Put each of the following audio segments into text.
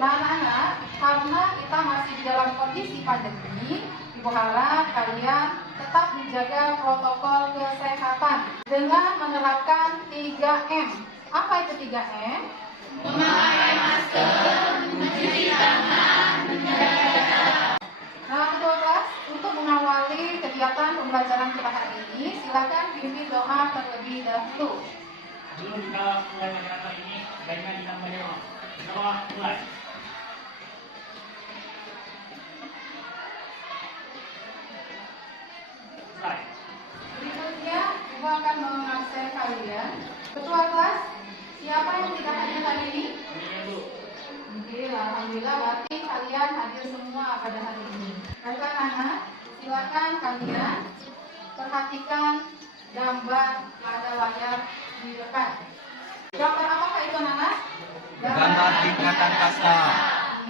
Nah, anak-anak, karena kita masih di dalam kondisi pandemi, Ibu harap kalian tetap menjaga protokol kesehatan dengan menerapkan 3M. Apa itu 3M? Memakai masker, mencuci tangan, menjaga jarak. Nah, ketua kelas, untuk mengawali kegiatan pembelajaran kita hari ini, silakan pimpin doa terlebih dahulu. Sebelum kita mulai pelajaran ini, sebaiknya kita berdoa. Doa mulai. Berikutnya, Ibu akan mengabsen kalian. Ketua kelas, siapa yang tidak hadir hari ini? Oke, alhamdulillah berarti kalian hadir semua pada hari ini. Baiklah anak, silakan kalian perhatikan gambar pada layar di depan. Gambar apakah itu anak-anak? Gambar tingkatan kasta.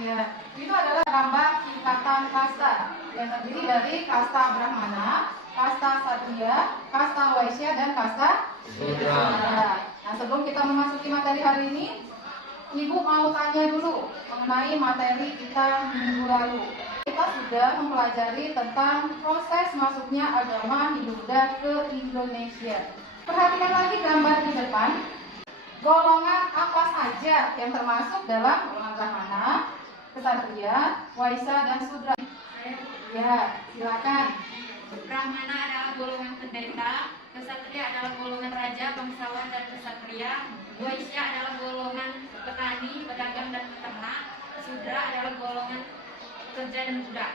Iya, itu adalah gambar tingkatan kasta yang terdiri dari kasta Brahmana, kasta Satria, kasta Waisya, dan kasta Sudra. Nah, sebelum kita memasuki materi hari ini, Ibu mau tanya dulu mengenai materi kita minggu lalu. Kita sudah mempelajari tentang proses masuknya agama Hindu-Buddha ke Indonesia. Perhatikan lagi gambar di depan. Golongan apa saja yang termasuk dalam golongan Brahmana, Ksatria, Waisya, dan Sudra? Ya, silakan. Brahmana adalah golongan pendeta, Ksatria adalah golongan raja, bangsawan dan kesatria, Waisya adalah golongan petani, pedagang dan peternak, Sudra adalah golongan pekerja dan budak.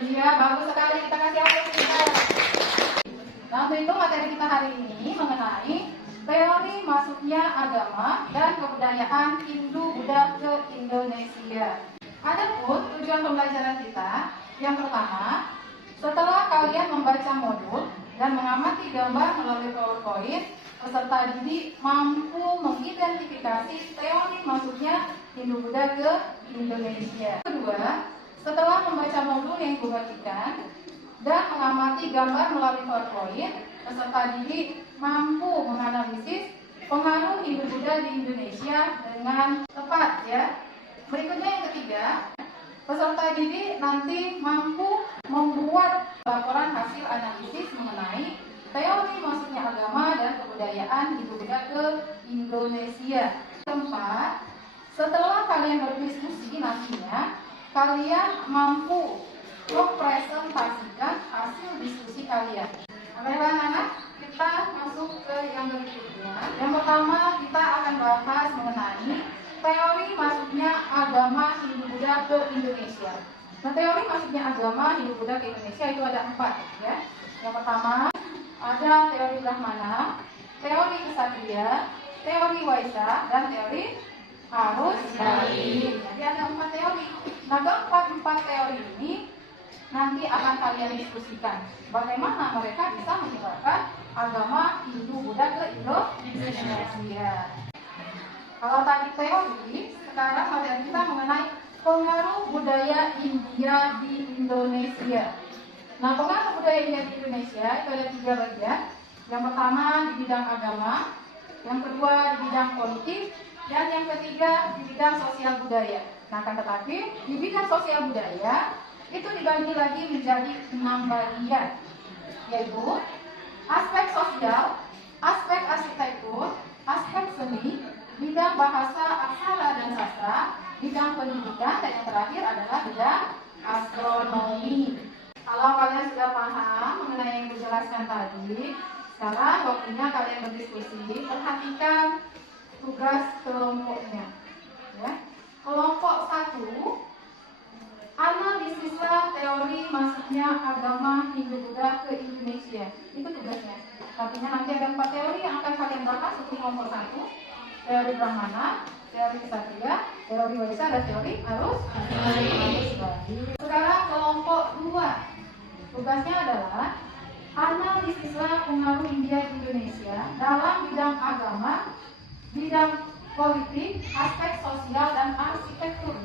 Iya, bagus sekali. Kita kasih aplaus kita. Nah, untuk itu materi kita hari ini mengenai teori masuknya agama dan kebudayaan Hindu-Buddha ke Indonesia. Adapun tujuan pembelajaran kita, yang pertama, setelah kalian membaca modul dan mengamati gambar melalui PowerPoint, peserta didik mampu mengidentifikasi teori masuknya Hindu-Buddha ke Indonesia. Kedua, setelah membaca modul yang dibagikan dan mengamati gambar melalui PowerPoint, peserta didik mampu menganalisis pengaruh Hindu-Buddha di Indonesia dengan tepat, ya. Berikutnya yang ketiga, peserta didik nanti mampu membuat laporan hasil analisis mengenai teori masuknya agama dan kebudayaan Hindu-Buddha ke Indonesia. Keempat, setelah kalian berdiskusi nantinya, kalian mampu mempresentasikan hasil diskusi kalian. Baiklah anak-anak, kita masuk ke yang berikutnya. Yang pertama, kita akan bahas mengenai teori masuknya agama Hindu-Buddha ke Indonesia. Nah, teori masuknya agama Hindu-Buddha ke Indonesia itu ada 4, ya. Yang pertama, ada teori Brahmana, teori Ksatria, teori Waisya, dan teori Arus Bali. Jadi ada 4 teori. Nah, keempat teori ini nanti akan kalian diskusikan bagaimana mereka bisa menyebarkan agama Hindu-Buddha ke Indonesia. Kalau tadi teori, sekarang materi kita mengenai pengaruh budaya India di Indonesia. Nah, pengaruh budaya India di Indonesia itu ada 3 bagian. Yang pertama di bidang agama, yang kedua di bidang politik, dan yang ketiga di bidang sosial budaya. Nah, akan tetapi di bidang sosial budaya itu dibagi lagi menjadi 6 bagian, yaitu aspek sosial, aspek arsitektur, aspek seni, bidang bahasa, aksara dan sastra, bidang pendidikan, dan yang terakhir adalah bidang astronomi. Kalau kalian sudah paham mengenai yang dijelaskan tadi, sekarang waktunya kalian berdiskusi. Perhatikan tugas kelompoknya, ya. Kelompok 1, analisislah teori masuknya agama Hindu-Buddha ke Indonesia. Itu tugasnya. Artinya nanti ada 4 teori yang akan kalian bahas untuk kelompok 1. Teori Brahmana, teori Ksatria, teori Waisya, dan teori Arus Bali. Sekarang kelompok 2. Tugasnya adalah analisislah pengaruh India di Indonesia dalam bidang agama, bidang politik, aspek sosial, dan arsitektur.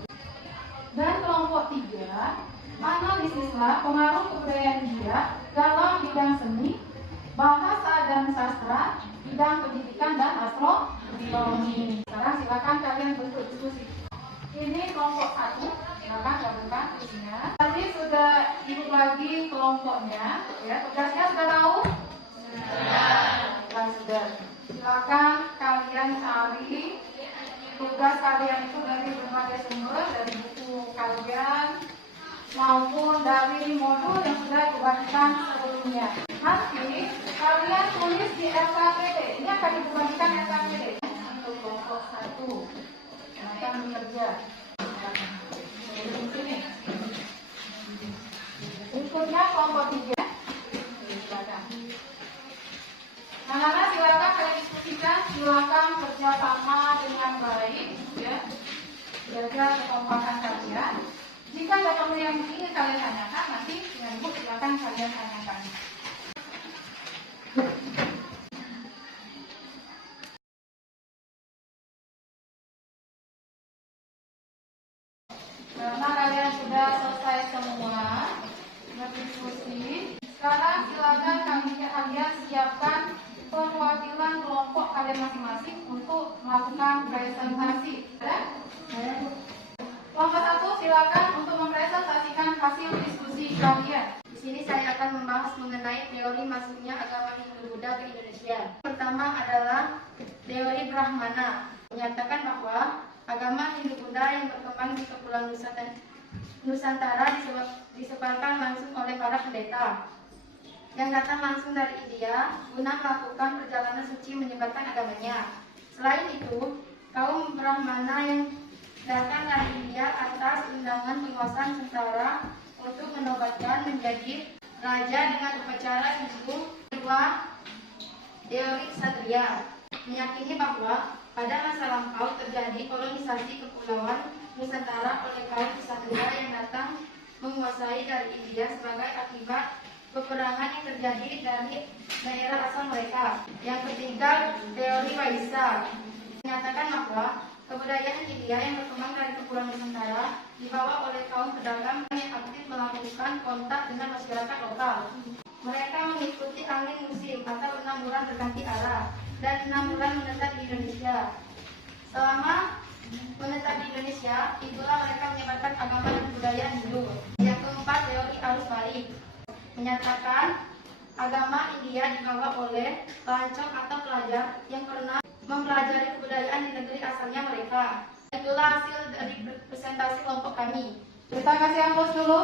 Dan kelompok 3, analisislah pengaruh kebudayaan India dalam bidang seni, bahasa dan sastra, bidang pendidikan dan astronomi. Sekarang silakan kalian berdiskusi. Ini kelompok 1, silakan gabungkan isinya. Tadi sudah ibu bagi kelompoknya, ya. Tugasnya sudah tahu? Sudah. Silakan kalian cari tugas kalian itu dari berbagai sumber, dari buku kalian maupun dari modul yang sudah dibagikan sebelumnya. Nanti kalian tulis di LKPD. Ini akan dibagikan LKPD untuk kelompok 1 yang akan bekerja. Sini. Berikutnya kelompok 3. Silakan. Anak-anak silakan kalian diskusikan, silakan kerjasama dengan baik, ya. Jaga kekompakan kalian. Jika ada perlu yang ingin kalian tanyakan, nanti dengan ibu silakan kalian tanyakan. Karena kalian sudah selesai semua berdiskusi, sekarang silakan kalian siapkan perwakilan kelompok kalian masing-masing untuk melakukan presentasi. Kelompok 1 silakan untuk mempresentasikan hasil diskusi kalian. Di sini saya akan membahas mengenai teori masuknya agama Hindu-Buddha ke Indonesia. Pertama adalah teori Brahmana, menyatakan bahwa agama Hindu-Buddha yang berkembang di Kepulauan Nusantara disebarkan langsung oleh para pendeta yang datang langsung dari India guna melakukan perjalanan suci menyebarkan agamanya. Selain itu, kaum Brahmana yang datang dari India atas undangan penguasa Nusantara untuk menobatkan menjadi raja dengan upacara Hindu. Kedua, teori Ksatria meyakini bahwa pada masa lampau terjadi kolonisasi kepulauan Nusantara oleh kaum Ksatria yang datang menguasai dari India sebagai akibat peperangan yang terjadi dari daerah asal mereka. Yang ketiga, teori Waisa menyatakan bahwa kebudayaan India yang berkembang dari Kepulauan Nusantara dibawa oleh kaum pedagang yang aktif melakukan kontak dengan masyarakat lokal. Mereka mengikuti angin musim atau 6 bulan berganti arah dan 6 bulan menetap di Indonesia. Selama menetap di Indonesia, itulah mereka menyebarkan agama dan budaya Hindu. Yang keempat, teori arus balik menyatakan agama India dibawa oleh pelancong atau pelajar yang pernah mempelajari kebudayaan di negeri asalnya mereka. Itulah hasil dari presentasi kelompok kami. Kita kasih aplaus dulu.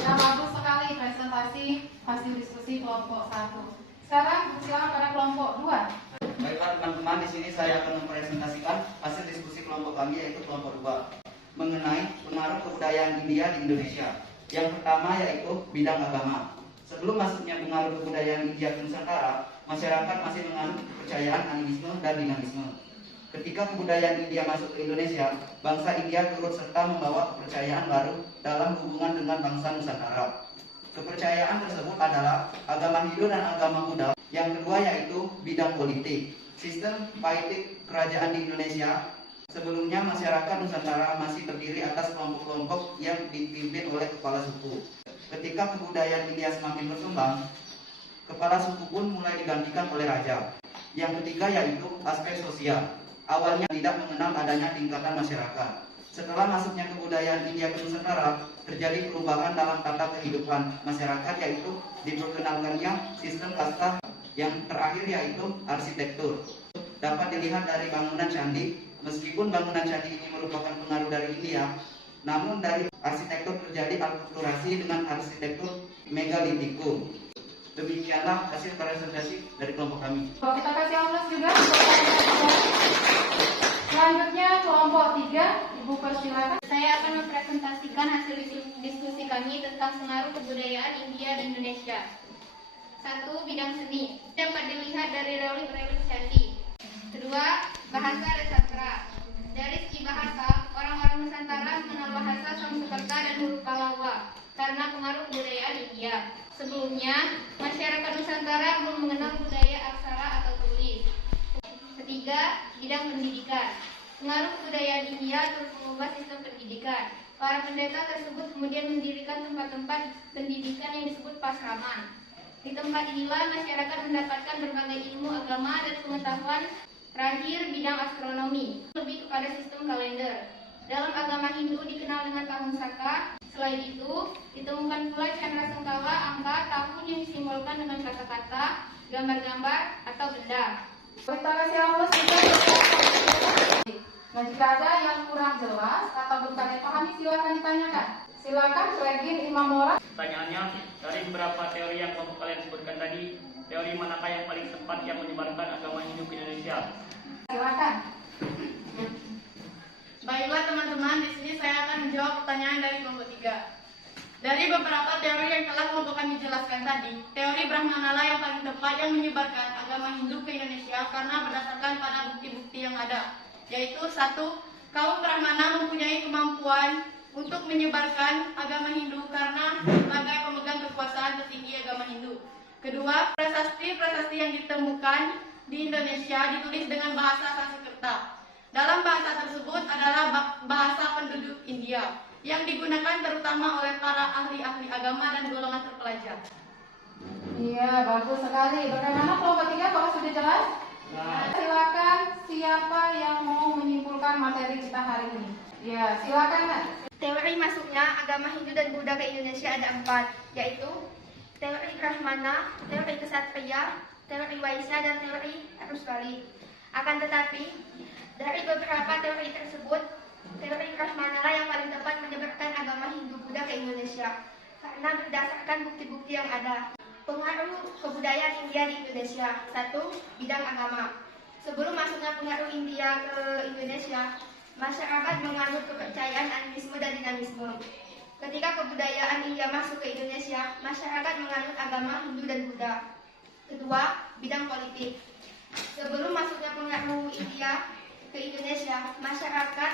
Yang bagus sekali presentasi hasil diskusi kelompok 1. Sekarang bersilakan pada kelompok 2. Baiklah teman-teman, di sini saya akan mempresentasikan hasil diskusi kelompok kami yaitu kelompok 2 mengenai pengaruh kebudayaan India di Indonesia. Yang pertama yaitu bidang agama. Sebelum masuknya pengaruh kebudayaan India ke Nusantara, masyarakat masih menganut kepercayaan animisme dan dinamisme. Ketika kebudayaan India masuk ke Indonesia, bangsa India turut serta membawa kepercayaan baru dalam hubungan dengan bangsa Nusantara. Kepercayaan tersebut adalah agama Hindu dan agama Buddha. Yang kedua yaitu bidang politik. Sistem politik kerajaan di Indonesia. Sebelumnya masyarakat Nusantara masih terdiri atas kelompok-kelompok yang dipimpin oleh kepala suku. Ketika kebudayaan India semakin berkembang, kepala suku pun mulai digantikan oleh raja. Yang ketiga yaitu aspek sosial. Awalnya tidak mengenal adanya tingkatan masyarakat. Setelah masuknya kebudayaan India ke Nusantara, terjadi perubahan dalam tata kehidupan masyarakat yaitu diperkenalkannya sistem kasta. Yang terakhir yaitu arsitektur. Dapat dilihat dari bangunan candi. Meskipun bangunan candi ini merupakan pengaruh dari India, namun dari arsitektur terjadi akulturasi dengan arsitektur megalitikum. Demikianlah hasil presentasi dari kelompok kami. Kita kasih aplaus juga. Selanjutnya kelompok 3, Ibu persilakan. Saya akan mempresentasikan hasil diskusi kami tentang pengaruh kebudayaan India di Indonesia. 1. Bidang seni dapat dilihat dari relief candi. Kedua, bahasa dan sastra. Dari segi bahasa, orang-orang Nusantara mengenal bahasa Sanskerta dan huruf Pallava karena pengaruh kebudayaan India. Sebelumnya, masyarakat Nusantara belum mengenal budaya aksara atau tulis. Ketiga, bidang pendidikan. Pengaruh kebudayaan India terus mengubah sistem pendidikan. Para pendeta tersebut kemudian mendirikan tempat-tempat pendidikan yang disebut pasraman. Di tempat inilah masyarakat mendapatkan berbagai ilmu agama dan pengetahuan Terakhir, bidang astronomi, lebih kepada sistem kalender. Dalam agama Hindu dikenal dengan tahun Saka. Selain itu, ditemukan pula cakra sengkala angka tahun yang disimbolkan dengan kata-kata, gambar-gambar, atau benda. Terima kasih Allah sudah. Nah, jika ada yang kurang jelas atau belum kalian pahami, silakan ditanyakan. Silakan Regin Imam Mora. Pertanyaannya, dari beberapa teori yang kelompok kalian sebutkan tadi, teori manakah yang paling tepat yang menyebarkan agama Hindu ke Indonesia? Silakan. Baiklah teman-teman, di sini saya akan menjawab pertanyaan dari kelompok 3. Dari beberapa teori yang telah kelompok kami jelaskan tadi, teori Brahmanala yang paling tepat yang menyebarkan agama Hindu ke Indonesia karena berdasarkan pada bukti-bukti yang ada, yaitu 1. Kaum Brahmana mempunyai kemampuan untuk menyebarkan agama Hindu karena sebagai pemegang kekuasaan tertinggi agama Hindu. Kedua, prasasti-prasasti yang ditemukan di Indonesia ditulis dengan bahasa Sanskerta. Dalam bahasa tersebut adalah bahasa penduduk India yang digunakan terutama oleh para ahli-ahli agama dan golongan terpelajar. Iya, bagus sekali. Bagaimana kelompok 3? Bahwa sudah jelas? Silakan siapa yang mau menyimpulkan materi kita hari ini? Ya, silakan Kak. Teori masuknya agama Hindu dan Buddha ke Indonesia ada 4, yaitu teori Brahmana, teori Ksatria, teori Waisya, dan teori arus balik. Akan tetapi, dari beberapa teori tersebut, teori Brahmanala yang paling tepat menyebarkan agama Hindu Buddha ke Indonesia karena berdasarkan bukti-bukti yang ada. Pengaruh kebudayaan India di Indonesia. 1. Bidang agama. Sebelum masuknya pengaruh India ke Indonesia, masyarakat menganut kepercayaan animisme dan dinamisme. Ketika kebudayaan India masuk ke Indonesia, masyarakat menganut agama Hindu dan Buddha. Kedua, bidang politik. Sebelum masuknya pengaruh India ke Indonesia, masyarakat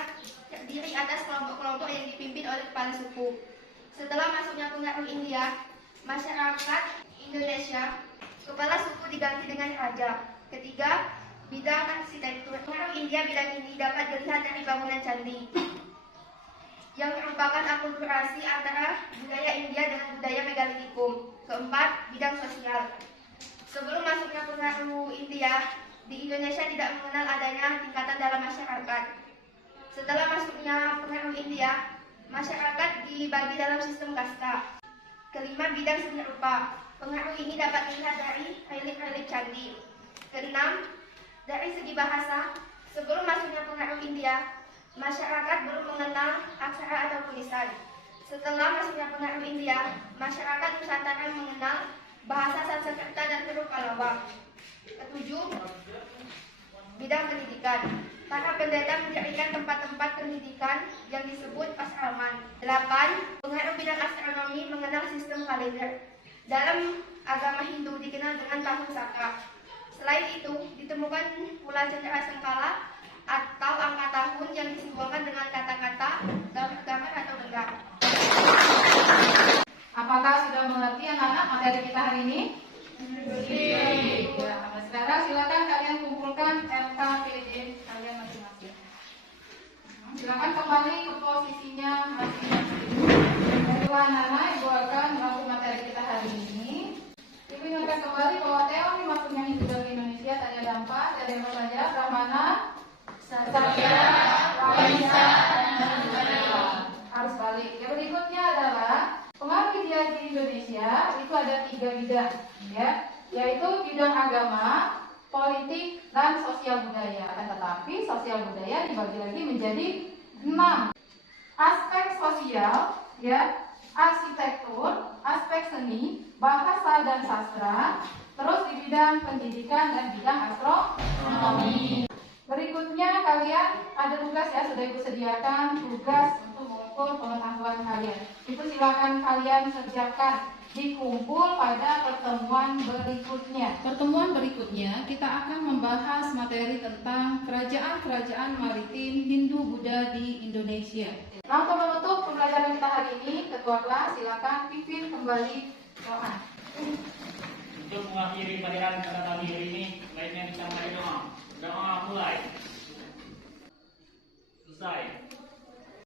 terdiri atas kelompok-kelompok yang dipimpin oleh kepala suku. Setelah masuknya pengaruh India, masyarakat Indonesia, kepala suku diganti dengan raja. Ketiga, bidang arsitektur. Pengaruh India bidang ini dapat dilihat dari bangunan candi, yang merupakan akulturasi antara budaya India dengan budaya megalitikum. Keempat, bidang sosial. Sebelum masuknya pengaruh India, di Indonesia tidak mengenal adanya tingkatan dalam masyarakat. Setelah masuknya pengaruh India, masyarakat dibagi dalam sistem kasta. Kelima, bidang seni rupa. Pengaruh ini dapat dilihat dari relief-relief candi. Keenam, dari segi bahasa. Sebelum masuknya pengaruh India, masyarakat belum mengenal aksara atau tulisan. Setelah masuknya pengaruh India, masyarakat Nusantara mengenal bahasa Sanskerta dan huruf Pallava. Ketujuh, bidang pendidikan. Para pendeta mendirikan tempat-tempat pendidikan yang disebut asraman. 8. Pengaruh bidang astronomi mengenal sistem kalender. Dalam agama Hindu dikenal dengan tahun Saka. Selain itu, ditemukan pula cakra sengkala atau angka tahun yang disimbolkan dengan kata-kata, gambar atau benda. Apakah sudah mengerti anak-anak materi kita hari ini? Ya, sekarang silakan kalian kumpulkan LKPD kalian masing-masing. Silakan kembali ke posisinya masing-masing. Baiklah anak-anak, Ibu akan melakukan materi kita hari ini. Ibu ingatkan kembali bahwa teori masuknya Hindu ke Indonesia tadi ada 4, ada yang saja Brahmana, Ksatria, Waisya, dan Buddha. Harus balik. Yang berikutnya adalah pengaruh India di Indonesia itu ada 3 bidang, ya, yaitu bidang agama, politik, dan sosial budaya. Tetapi sosial budaya dibagi lagi menjadi 6. Aspek sosial, ya, arsitektur, aspek seni, bahasa dan sastra, terus di bidang pendidikan dan bidang astronomi. Berikutnya kalian ada tugas ya, sudah Ibu sediakan tugas untuk mengukur pengetahuan kalian. Itu silakan kalian kerjakan, dikumpul pada pertemuan berikutnya. Pertemuan berikutnya kita akan membahas materi tentang kerajaan-kerajaan maritim Hindu-Buddha di Indonesia. Nah, untuk menutup pembelajaran kita hari ini, ketua kelas silakan pimpin kembali doa. Untuk mengakhiri pelajaran pada pagi hari ini, baiknya kita mulai doa. Doa mulai. Selesai.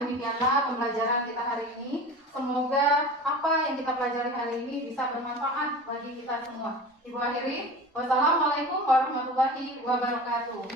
Demikianlah pembelajaran kita hari ini. Semoga apa yang kita pelajari hari ini bisa bermanfaat bagi kita semua. Ibu akhiri, wassalamualaikum warahmatullahi wabarakatuh.